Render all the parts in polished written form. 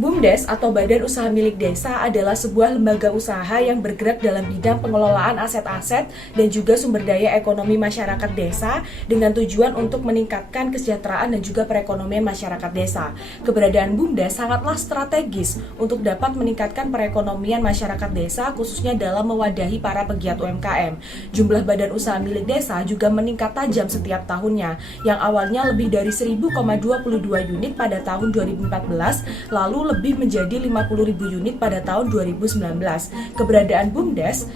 BUMDes atau Badan Usaha Milik Desa adalah sebuah lembaga usaha yang bergerak dalam bidang pengelolaan aset-aset dan juga sumber daya ekonomi masyarakat desa dengan tujuan untuk meningkatkan kesejahteraan dan juga perekonomian masyarakat desa. Keberadaan BUMDes sangatlah strategis untuk dapat meningkatkan perekonomian masyarakat desa khususnya dalam mewadahi para pegiat UMKM. Jumlah badan usaha milik desa juga meningkat tajam setiap tahunnya, yang awalnya lebih dari 1000,22 unit pada tahun 2014, lalu lebih menjadi 50.000 unit pada tahun 2019. Keberadaan BUMDes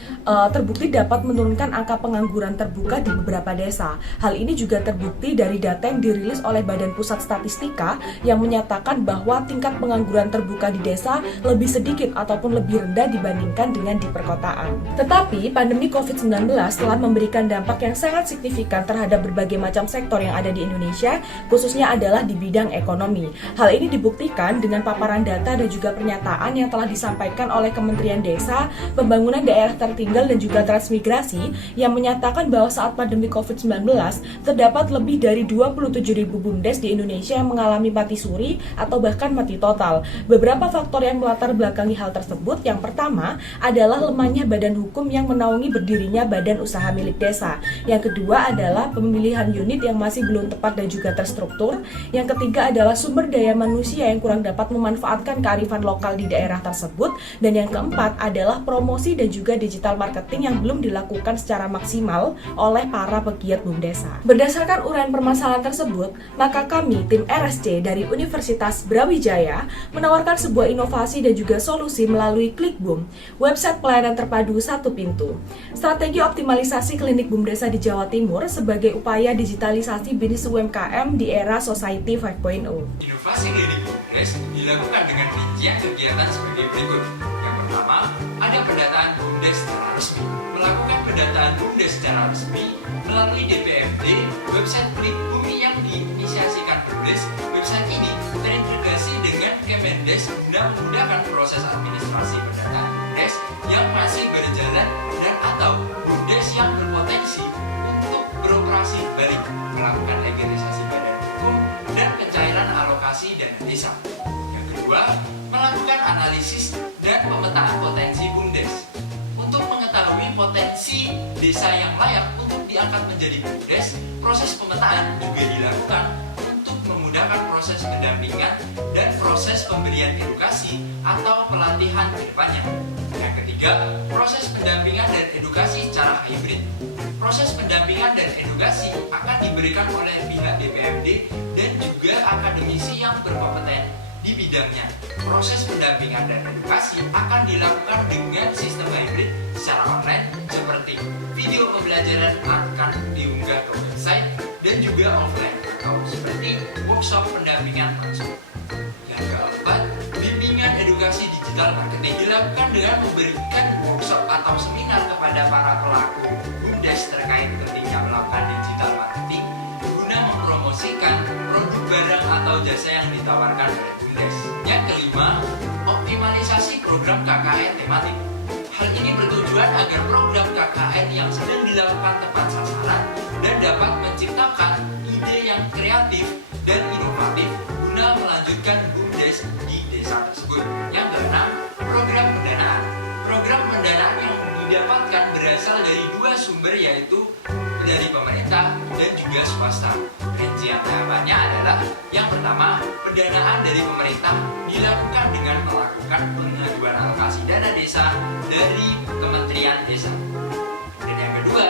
terbukti dapat menurunkan angka pengangguran terbuka di beberapa desa. Hal ini juga terbukti dari data yang dirilis oleh Badan Pusat Statistika yang menyatakan bahwa tingkat pengangguran terbuka di desa lebih sedikit ataupun lebih rendah dibandingkan dengan di perkotaan. Tetapi pandemi COVID-19 telah memberikan dampak yang sangat signifikan terhadap berbagai macam sektor yang ada di Indonesia, khususnya adalah di bidang ekonomi. Hal ini dibuktikan dengan paparan data dan juga pernyataan yang telah disampaikan oleh Kementerian Desa, Pembangunan Daerah Tertinggal dan juga Transmigrasi yang menyatakan bahwa saat pandemi COVID-19 terdapat lebih dari 27.000 BUMDes di Indonesia yang mengalami mati suri atau bahkan mati total. Beberapa faktor yang melatar belakangi hal tersebut, yang pertama adalah lemahnya badan hukum yang menaungi berdirinya badan usaha milik desa. Yang kedua adalah pemilihan unit yang masih belum tepat dan juga terstruktur. Yang ketiga adalah sumber daya manusia yang kurang dapat memanfaatkan kearifan lokal di daerah tersebut, dan yang keempat adalah promosi dan juga digital marketing yang belum dilakukan secara maksimal oleh para pegiat BUMDesa. Berdasarkan uraian permasalahan tersebut, maka kami tim RSC dari Universitas Brawijaya menawarkan sebuah inovasi dan juga solusi melalui Klikbum, website pelayanan terpadu satu pintu. Strategi optimalisasi klinik BUMDesa di Jawa Timur sebagai upaya digitalisasi bisnis UMKM di era Society 5.0. Inovasi klinik BUMDes dilakukan dengan rincian kegiatan sebagai berikut. Yang pertama, ada pendataan BUMDes secara resmi. Melakukan pendataan BUMDes secara resmi melalui DPFD, website Klikbum yang diinisiasikan BUMDes. Website ini terintegrasi dengan Kemendes guna memudahkan proses administrasi pendataan BUMDes yang masih berjalan dan atau BUMDes yang berpotensi untuk beroperasi balik, melakukan legalisasi badan hukum dan pencairan alokasi dana desa. Yang kedua, melakukan analisis dan pemetaan potensi BUMDes. Untuk mengetahui potensi desa yang layak untuk diangkat menjadi BUMDes, proses pemetaan juga dilakukan untuk memudahkan proses pendampingan dan proses pemberian edukasi atau pelatihan ke depannya. Yang ketiga, proses pendampingan dan edukasi secara hybrid. Proses pendampingan dan edukasi akan diberikan oleh pihak DPFD dan juga akademisi yang berkompeten di bidangnya. Proses pendampingan dan edukasi akan dilakukan dengan sistem hybrid secara online seperti video pembelajaran akan diunggah ke website dan juga offline atau seperti workshop pendampingan langsung. Yang keempat, bimbingan edukasi digital marketing dilakukan dengan memberikan workshop atau seminar kepada para pelaku BUMDes terkait pentingnya melakukan digital marketing guna mempromosikan produk barang atau jasa yang ditawarkan oleh BUMDes. Yang kelima, optimalisasi program KKN tematik. Hal ini bertujuan agar program KKN yang sedang dilakukan tepat sasaran dan dapat menciptakan ide yang kreatif dan inovatif guna melanjutkan BUMDes di desa tersebut. Yang keenam, program pendanaan. Program pendanaan yang didapatkan berasal dari dua sumber, yaitu dari pemerintah dan juga swasta. Rincian tahapannya adalah yang pertama, pendanaan dari pemerintah dilakukan dengan melakukan pengajuan alokasi dana desa dari Kementerian Desa. Dan yang kedua,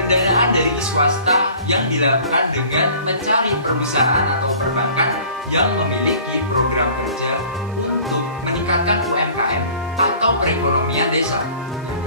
pendanaan dari swasta yang dilakukan dengan mencari perusahaan atau perbankan yang memiliki program kerja untuk meningkatkan UMKM atau perekonomian desa.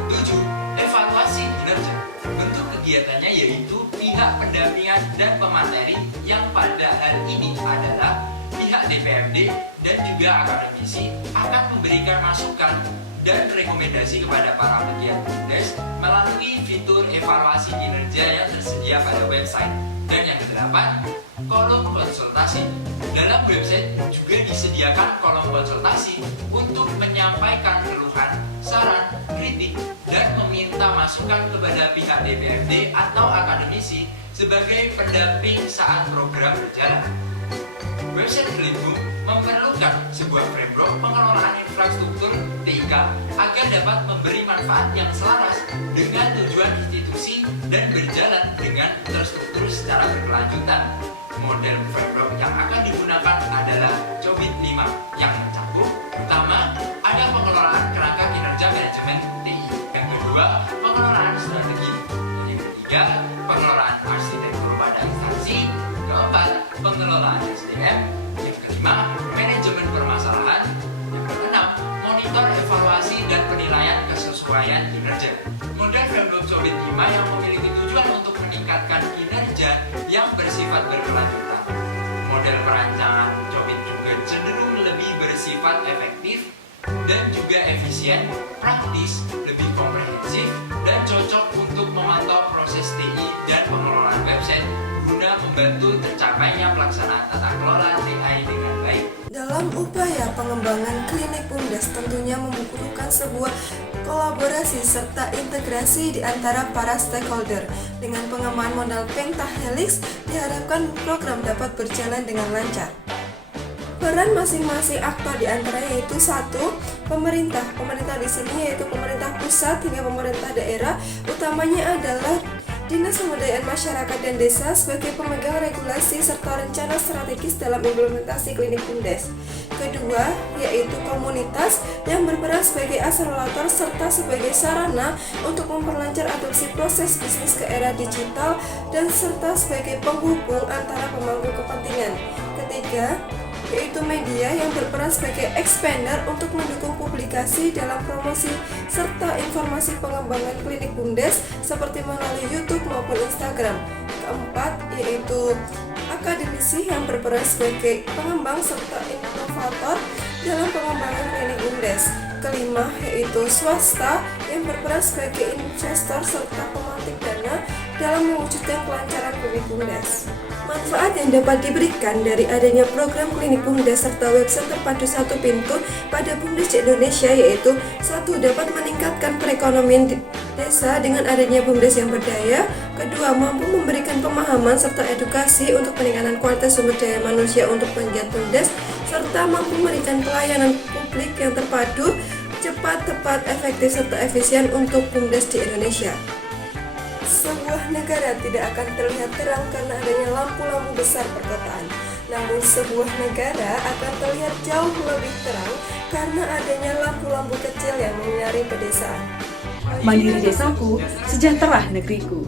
7. Evaluasi kinerja. Bentuk kegiatannya yaitu pihak pendampingan dan pemateri yang pada hari ini adalah pihak DPFD dan juga akademisi akan memberikan masukan dan rekomendasi kepada para pegiat BUMDes melalui fitur evaluasi kinerja yang tersedia pada website. Dan yang kedelapan, kolom konsultasi. Dalam website juga disediakan kolom konsultasi untuk menyampaikan keluhan, saran, kritik, dan meminta masukan kepada pihak DPFD atau akademisi sebagai pendamping saat program berjalan. Website Klikbum memerlukan membutuhkan sebuah framework pengelolaan infrastruktur TIK agar dapat memberi manfaat yang selaras dengan tujuan institusi dan berjalan dengan terstruktur secara berkelanjutan. Model framework yang akan digunakan adalah COBIT 5 yang mencakup pertama, ada pengelolaan kerangka kinerja manajemen TI. Yang kedua, pengelolaan strategi. Yang ketiga, pengelolaan arsitektur pada instansi. Keempat, pengelolaan SDM. Yang kelima, manajemen permasalahan. Yang keenam, monitor evaluasi dan penilaian kesesuaian kinerja. Model framework COBIT 5 yang memiliki tujuan untuk meningkatkan kinerja yang bersifat berkelanjutan. Model perancangan COBIT juga cenderung lebih bersifat efektif dan juga efisien, praktis, lebih komprehensif, dan cocok untuk memantau proses TI dan pengelolaan website guna membantu tercapainya pelaksanaan tata kelola TI dengan baik. Dalam upaya pengembangan klinik BUMDes tentunya memerlukan sebuah kolaborasi serta integrasi di antara para stakeholder. Dengan pengembangan modal pentahelix, diharapkan program dapat berjalan dengan lancar. Peran masing-masing aktor di antaranya yaitu satu, pemerintah. Pemerintah di sini yaitu pemerintah pusat hingga pemerintah daerah, utamanya adalah Dinas Pemberdayaan Masyarakat dan Desa sebagai pemegang regulasi serta rencana strategis dalam implementasi klinik BUMDes. Kedua, yaitu komunitas yang berperan sebagai akselerator serta sebagai sarana untuk memperlancar adopsi proses bisnis ke era digital dan serta sebagai penghubung antara pemangku kepentingan. Ketiga, yaitu media yang berperan sebagai expander untuk mendukung publikasi dalam promosi serta informasi pengembangan klinik BUMDes seperti melalui YouTube maupun Instagram. Keempat, yaitu akademisi yang berperan sebagai pengembang serta inovator dalam pengembangan klinik BUMDes. Kelima, yaitu swasta yang berperan sebagai investor serta pemantik dana dalam mewujudkan kelancaran klinik BUMDes. Manfaat yang dapat diberikan dari adanya program klinik BUMDes serta website terpadu satu pintu pada BUMDes di Indonesia yaitu satu, dapat meningkatkan perekonomian desa dengan adanya BUMDes yang berdaya. Kedua, mampu memberikan pemahaman serta edukasi untuk peningkatan kualitas sumber daya manusia untuk penggiat BUMDes serta mampu memberikan pelayanan publik yang terpadu, cepat, tepat, efektif serta efisien untuk BUMDes di Indonesia. Sebuah negara tidak akan terlihat terang karena adanya lampu-lampu besar perkotaan. Namun sebuah negara akan terlihat jauh lebih terang karena adanya lampu-lampu kecil yang menyinari pedesaan. Mandiri desaku, sejahtera negeriku.